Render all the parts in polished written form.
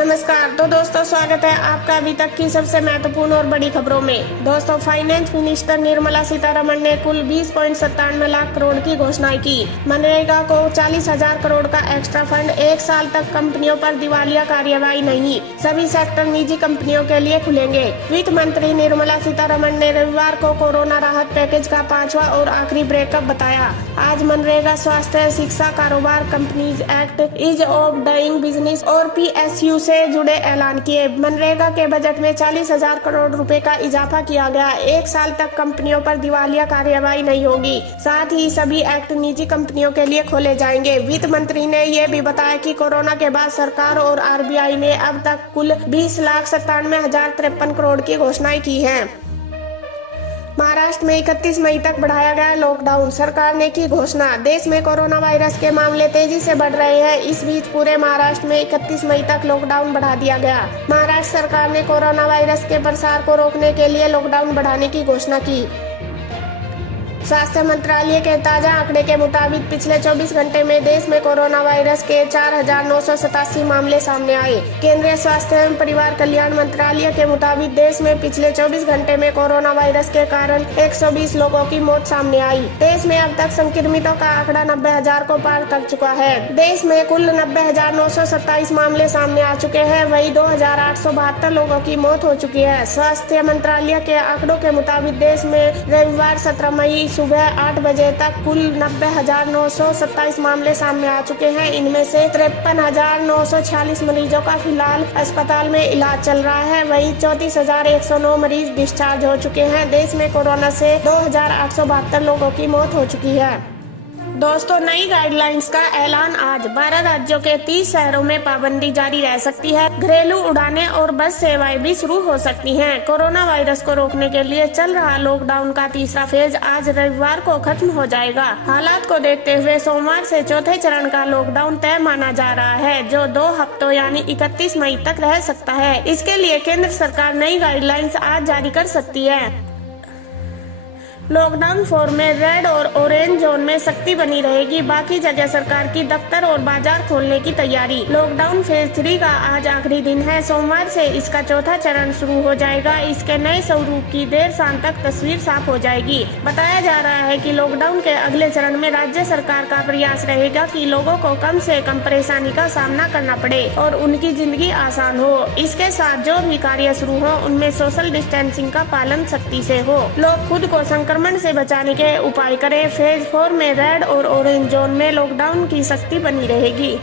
नमस्कार। तो दोस्तों, स्वागत है आपका अभी तक की सबसे महत्वपूर्ण और बड़ी खबरों में। दोस्तों, फाइनेंस मिनिस्टर निर्मला सीतारमण ने कुल 20.97 लाख करोड़ की घोषणाएं की। मनरेगा को 40,000 करोड़ का एक्स्ट्रा फंड, 1 साल तक कंपनियों पर दिवालिया कार्यवाही नहीं, सभी सेक्टर निजी कंपनियों के लिए खुलेंगे। वित्त मंत्री निर्मला सीतारमण ने रविवार को कोरोना राहत पैकेज का 5वां और आखिरी ब्रेकअप बताया। आज मनरेगा, स्वास्थ्य, शिक्षा, कारोबार, companies act, ease of doing business और PSU से जुड़े ऐलान किए। मनरेगा के बजट में 40,000 करोड़ रुपए का इजाफा किया गया। 1 साल तक कंपनियों पर दिवालिया कार्यवाही नहीं होगी। साथ ही सभी एक्ट निजी कंपनियों के लिए खोले जाएंगे। वित्त मंत्री ने यह भी बताया कि कोरोना के बाद सरकार और RBI ने अब तक कुल 20,97,053 करोड़ की घोषणाएं की हैं। महाराष्ट्र में 31 मई तक बढ़ाया गया लॉकडाउन, सरकार ने की घोषणा। देश में कोरोना वायरस के मामले तेजी से बढ़ रहे हैं। इस बीच पूरे महाराष्ट्र में 31 मई तक लॉकडाउन बढ़ा दिया गया। महाराष्ट्र सरकार ने कोरोना वायरस के प्रसार को रोकने के लिए लॉकडाउन बढ़ाने की घोषणा की। स्वास्थ्य मंत्रालय के ताजा आंकड़े के मुताबिक पिछले 24 घंटे में देश में कोरोना वायरस के 4,987 मामले सामने आए। केंद्रीय स्वास्थ्य एवं परिवार कल्याण मंत्रालय के मुताबिक देश में पिछले 24 घंटे में कोरोना वायरस के कारण 120 लोगों की मौत सामने आई। देश में अब तक संक्रमितों का आंकड़ा 90,000 को पार कर चुका है। देश में कुल 90,927 मामले सामने आ चुके हैं। वहीं 2,872 लोगों की मौत हो चुकी है। स्वास्थ्य मंत्रालय के आंकड़ों के मुताबिक देश में रविवार 17 मई सुबह 8 बजे तक कुल 90,927 मामले सामने आ चुके हैं। इनमें से 53,946 मरीजों का फिलहाल अस्पताल में इलाज चल रहा है। वहीं 34,109 मरीज डिस्चार्ज हो चुके हैं। देश में कोरोना से 2,872 लोगों की मौत हो चुकी है। दोस्तों, नई गाइडलाइंस का ऐलान आज। 12 राज्यों के 30 शहरों में पाबंदी जारी रह सकती है। घरेलू उड़ानें और बस सेवाएं भी शुरू हो सकती हैं। कोरोना वायरस को रोकने के लिए चल रहा लॉकडाउन का तीसरा फेज आज रविवार को खत्म हो जाएगा। हालात को देखते हुए सोमवार से चौथे चरण का लॉकडाउन तय माना जा रहा है, जो 2 हफ्तों यानी 31 मई तक रह सकता है। इसके लिए केंद्र सरकार नई गाइडलाइंस आज जारी कर सकती है। लॉकडाउन 4 में रेड और ऑरेंज जोन में सख्ती बनी रहेगी। बाकी जगह सरकार की दफ्तर और बाजार खोलने की तैयारी। लॉकडाउन फेज 3 का आज आखिरी दिन है। सोमवार से इसका चौथा चरण शुरू हो जाएगा। इसके नए स्वरूप की देर शाम तक तस्वीर साफ हो जाएगी। बताया जा रहा है कि लॉकडाउन के अगले चरण में राज्य सरकार का प्रयास रहेगा कि लोगों को कम से कम परेशानी का सामना करना पड़े और उनकी जिंदगी आसान हो। इसके साथ जो भी कार्य शुरू हो उनमें सोशल डिस्टेंसिंग का पालन सख्ती से हो। लोग खुद को संक्रमण से बचाने के उपाय करें। फेज 4 में रेड और ऑरेंज जोन में लॉकडाउन की सख्ती बनी रहेगी।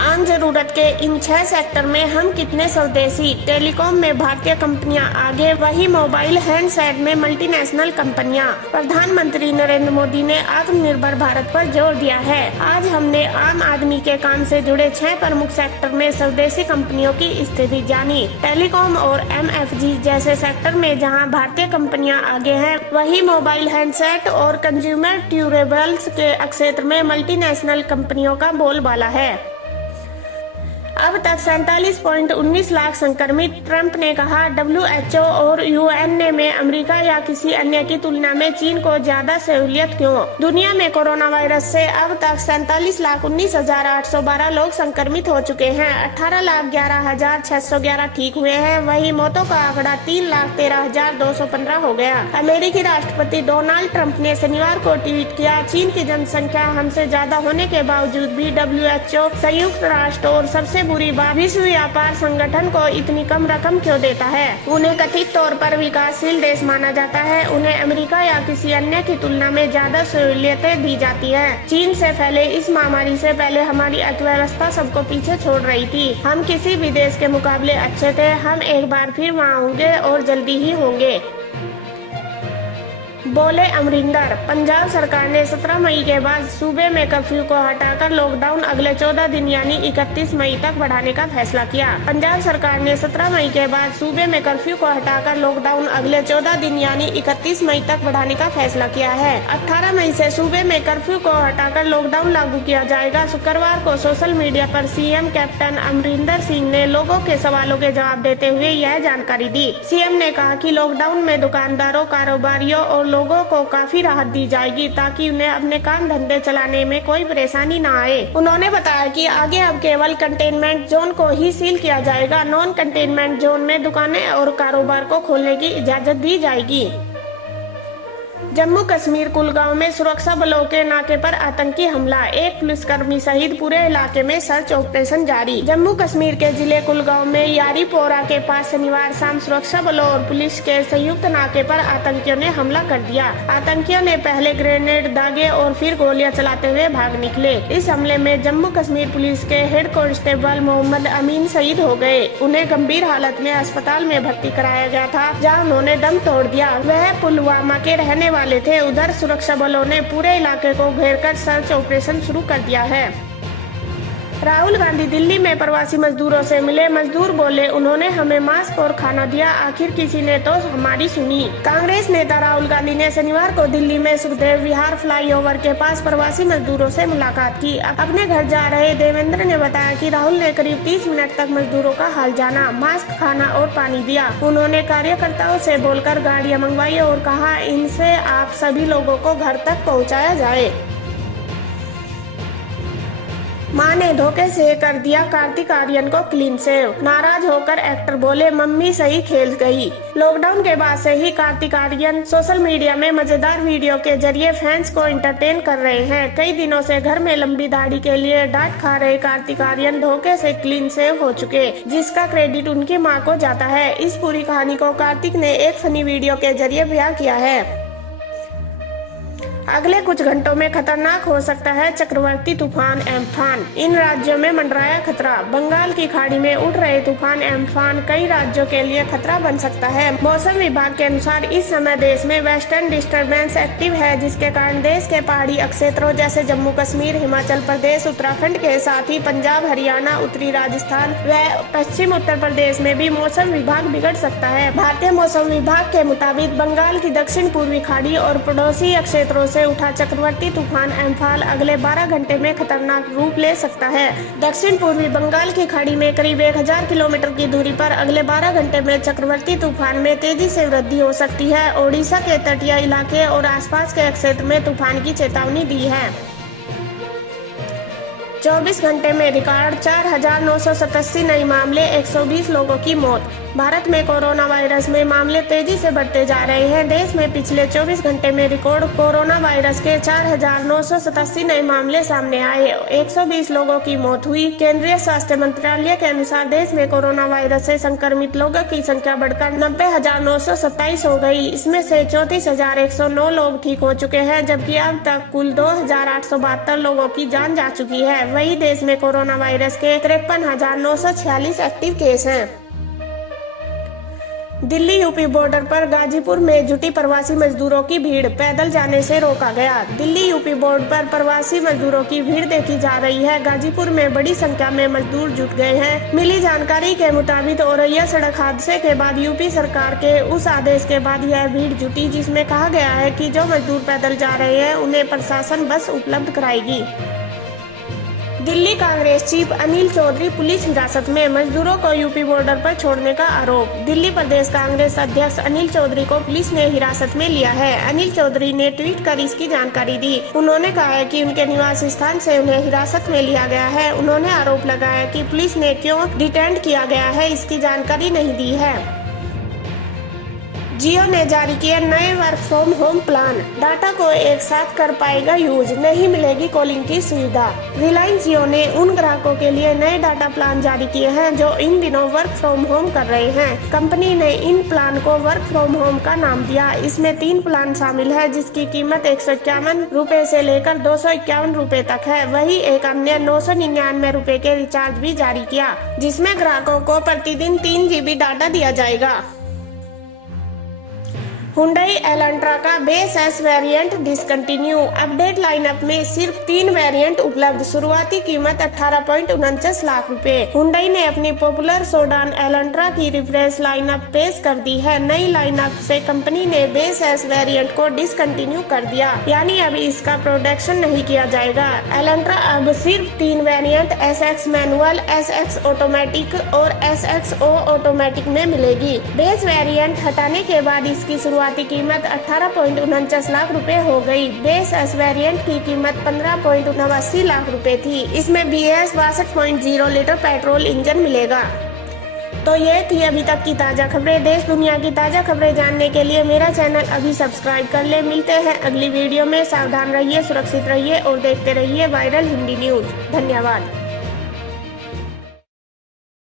आम जरूरत के इन 6 सेक्टर में हम कितने स्वदेशी। टेलीकॉम में भारतीय कंपनियां आगे, वही मोबाइल हैंडसेट में मल्टीनेशनल कंपनियां। प्रधानमंत्री नरेंद्र मोदी ने आत्मनिर्भर भारत पर जोर दिया है। आज हमने आम आदमी के काम से जुड़े 6 प्रमुख सेक्टर में स्वदेशी कंपनियों की स्थिति जानी। टेलीकॉम और MFG जैसे सेक्टर में जहां भारतीय कंपनियां आगे हैं, वही मोबाइल हैंडसेट और कंज्यूमर ड्यूरेबल्स के क्षेत्र में मल्टीनेशनल कंपनियों का बोलबाला है। अब तक 47.19 लाख संक्रमित। ट्रंप ने कहा, WHO और UN में अमेरिका या किसी अन्य की तुलना में चीन को ज्यादा सहूलियत क्यों। दुनिया में कोरोना वायरस से अब तक 47,19,812 लोग संक्रमित हो चुके हैं। 18,11,611 ठीक हुए हैं। वहीं मौतों का आंकड़ा 3,13,215 हो गया। अमेरिकी राष्ट्रपति डोनाल्ड ट्रंप ने शनिवार को ट्वीट किया, चीन की जनसंख्या हमसे ज्यादा होने के बावजूद भी WHO, संयुक्त राष्ट्र और सबसे बुरी बात, विश्व व्यापार संगठन को इतनी कम रकम क्यों देता है। उन्हें कथित तौर पर विकासशील देश माना जाता है। उन्हें अमेरिका या किसी अन्य की तुलना में ज्यादा सहूलियतें दी जाती हैं। चीन से फैले इस महामारी से पहले हमारी अर्थव्यवस्था सबको पीछे छोड़ रही थी। हम किसी भी देश के मुकाबले अच्छे थे। हम एक बार फिर वहाँ होंगे और जल्दी ही होंगे, बोले अमरिंदर। पंजाब सरकार ने 17 मई के बाद सूबे में कर्फ्यू को हटाकर लॉकडाउन अगले 14 दिन यानी 31 मई तक बढ़ाने का फैसला किया। पंजाब सरकार ने 17 मई के बाद सूबे में कर्फ्यू को हटाकर लॉकडाउन अगले 14 दिन यानी 31 मई तक बढ़ाने का फैसला किया है। 18 मई से सूबे में कर्फ्यू को हटाकर लॉकडाउन लागू किया जाएगा। शुक्रवार को सोशल मीडिया पर CM कैप्टन अमरिंदर सिंह ने लोगों के सवालों के जवाब देते हुए यह जानकारी दी। CM ने कहा कि लॉकडाउन में दुकानदारों, कारोबारियों और लोगों को काफी राहत दी जाएगी ताकि उन्हें अपने काम धंधे चलाने में कोई परेशानी न आए। उन्होंने बताया कि आगे अब केवल कंटेनमेंट जोन को ही सील किया जाएगा। नॉन कंटेनमेंट जोन में दुकानें और कारोबार को खोलने की इजाजत दी जाएगी। जम्मू कश्मीर कुलगांव में सुरक्षा बलों के नाके पर आतंकी हमला, एक पुलिसकर्मी सहित पूरे इलाके में सर्च ऑपरेशन जारी। जम्मू कश्मीर के जिले कुलगांव में यारीपोरा के पास शनिवार शाम सुरक्षा बलों और पुलिस के संयुक्त नाके पर आतंकियों ने हमला कर दिया। आतंकियों ने पहले ग्रेनेड दागे और फिर गोलियां चलाते हुए भाग निकले। इस हमले में जम्मू कश्मीर पुलिस के हेड कांस्टेबल मोहम्मद अमीन शहीद हो गए। उन्हें गंभीर हालत में अस्पताल में भर्ती कराया गया था, जहाँ उन्होंने दम तोड़ दिया। वह पुलवामा के रहने वाले थे। उधर सुरक्षा बलों ने पूरे इलाके को घेरकर सर्च ऑपरेशन शुरू कर दिया है। राहुल गांधी दिल्ली में प्रवासी मजदूरों से मिले। मजदूर बोले, उन्होंने हमें मास्क और खाना दिया, आखिर किसी ने तो हमारी सुनी। कांग्रेस नेता राहुल गांधी ने शनिवार को दिल्ली में सुखदेव विहार फ्लाईओवर के पास प्रवासी मजदूरों से मुलाकात की। अपने घर जा रहे देवेंद्र ने बताया कि राहुल ने करीब 30 मिनट तक मजदूरों का हाल जाना, मास्क, खाना और पानी दिया। उन्होंने कार्यकर्ताओं से बोलकर गाड़ियां मंगवाई और कहा, इनसे आप सभी लोगों को घर तक पहुँचाया जाए। मां ने धोखे से कर दिया कार्तिक आर्यन को क्लीन सेव। नाराज होकर एक्टर बोले, मम्मी सही खेल गई। लॉकडाउन के बाद से ही कार्तिक आर्यन सोशल मीडिया में मजेदार वीडियो के जरिए फैंस को एंटरटेन कर रहे हैं। कई दिनों से घर में लंबी दाढ़ी के लिए डांट खा रहे कार्तिक आर्यन धोखे से क्लीन सेव हो चुके, जिसका क्रेडिट उनकी मां को जाता है। इस पूरी कहानी को कार्तिक ने एक फनी वीडियो के जरिए बयां किया है। अगले कुछ घंटों में खतरनाक हो सकता है चक्रवाती तूफान एम्फान। इन राज्यों में मंडराया खतरा। बंगाल की खाड़ी में उठ रहे तूफान एम्फान कई राज्यों के लिए खतरा बन सकता है। मौसम विभाग के अनुसार इस समय देश में वेस्टर्न डिस्टर्बेंस एक्टिव है, जिसके कारण देश के पहाड़ी क्षेत्रों जैसे जम्मू कश्मीर, हिमाचल प्रदेश, उत्तराखंड के साथ ही पंजाब, हरियाणा, उत्तरी राजस्थान व पश्चिम उत्तर प्रदेश में भी मौसम विभाग बिगड़ सकता है। भारतीय मौसम विभाग के मुताबिक बंगाल की दक्षिण पूर्वी खाड़ी और पड़ोसी क्षेत्रों से उठा चक्रवाती तूफान एम्फान अगले 12 घंटे में खतरनाक रूप ले सकता है। दक्षिण पूर्वी बंगाल की खाड़ी में करीब 1000 किलोमीटर की दूरी पर अगले 12 घंटे में चक्रवाती तूफान में तेजी से वृद्धि हो सकती है। ओडिशा के तटीय इलाके और आसपास के क्षेत्र में तूफान की चेतावनी दी है। 24 घंटे में रिकॉर्ड 4987 नए मामले, 120 लोगों की मौत। भारत में कोरोना वायरस में मामले तेजी से बढ़ते जा रहे हैं। देश में पिछले 24 घंटे में रिकॉर्ड कोरोना वायरस के 4987 नए मामले सामने आए, 120 लोगों की मौत हुई। केंद्रीय स्वास्थ्य मंत्रालय के अनुसार देश में कोरोना वायरस से संक्रमित लोगों की संख्या बढ़कर 90,927 हो गई। इसमें से 34,109 लोग ठीक हो चुके हैं, जबकि अब तक कुल 2,872 लोगों की जान जा चुकी है। वही देश में कोरोना वायरस के 53,946 एक्टिव केस हैं। दिल्ली यूपी बॉर्डर पर गाजीपुर में जुटी प्रवासी मजदूरों की भीड़, पैदल जाने से रोका गया। दिल्ली यूपी बॉर्डर पर प्रवासी मजदूरों की भीड़ देखी जा रही है। गाजीपुर में बड़ी संख्या में मजदूर जुट गए हैं। मिली जानकारी के मुताबिक औरैया सड़क हादसे के बाद यूपी सरकार के उस आदेश के बाद यह भीड़ जुटी, जिसमें कहा गया है कि जो मजदूर पैदल जा रहे हैं उन्हें प्रशासन बस उपलब्ध कराएगी। दिल्ली कांग्रेस चीफ अनिल चौधरी पुलिस हिरासत में, मजदूरों को यूपी बॉर्डर पर छोड़ने का आरोप। दिल्ली प्रदेश कांग्रेस अध्यक्ष अनिल चौधरी को पुलिस ने हिरासत में लिया है। अनिल चौधरी ने ट्वीट कर इसकी जानकारी दी। उन्होंने कहा है कि उनके निवास स्थान से उन्हें हिरासत में लिया गया है। उन्होंने आरोप लगाया कि पुलिस ने क्यों डिटेंड किया गया है, इसकी जानकारी नहीं दी है। जियो ने जारी किया नए work from home plan, data को एक साथ कर पाएगा यूज, नहीं मिलेगी कॉलिंग की सुविधा। रिलायंस जियो ने उन ग्राहकों के लिए नए डाटा प्लान जारी किए हैं जो इन दिनों वर्क फ्रॉम होम कर रहे हैं। कंपनी ने इन प्लान को वर्क फ्रॉम होम का नाम दिया। इसमें 3 प्लान शामिल है, जिसकी कीमत 151 रुपए से लेकर 251 रुपए तक है। वही एक अन्य 999 रुपए के रिचार्ज भी जारी किया, जिसमें ग्राहकों को प्रतिदिन 3 GB डाटा दिया जाएगा। हुंडई एलेंट्रा का base S variant discontinue, update lineup में सिर्फ 3 वेरिएंट उपलब्ध, शुरुआती कीमत 18.49 लाख रुपए। हुंडई ने अपनी पॉपुलर सेडान एलेंट्रा की रिफ्रेश लाइनअप पेश कर दी है। नई लाइनअप से कंपनी ने बेस एस वेरिएंट को डिसकंटिन्यू कर दिया, यानी अब इसका प्रोडक्शन नहीं किया जाएगा। एलेंट्रा अब सिर्फ 3 variant SX manual, SX automatic और SXO ऑटोमेटिक में मिलेगी। बेस वेरिएंट हटाने के बाद इसकी शुरुआत शुरुआती कीमत 18.49 लाख रुपए हो गई। बेस एस वेरिएंट की कीमत 15.89 लाख रुपए थी। इसमें BS 62.0 लीटर पेट्रोल इंजन मिलेगा। तो ये थी अभी तक की ताज़ा खबरें। देश दुनिया की ताज़ा खबरें जानने के लिए मेरा चैनल अभी सब्सक्राइब कर ले। मिलते हैं अगली वीडियो में। सावधान रहिए, सुरक्षित रहिए और देखते रहिए वायरल हिंदी न्यूज़। धन्यवाद।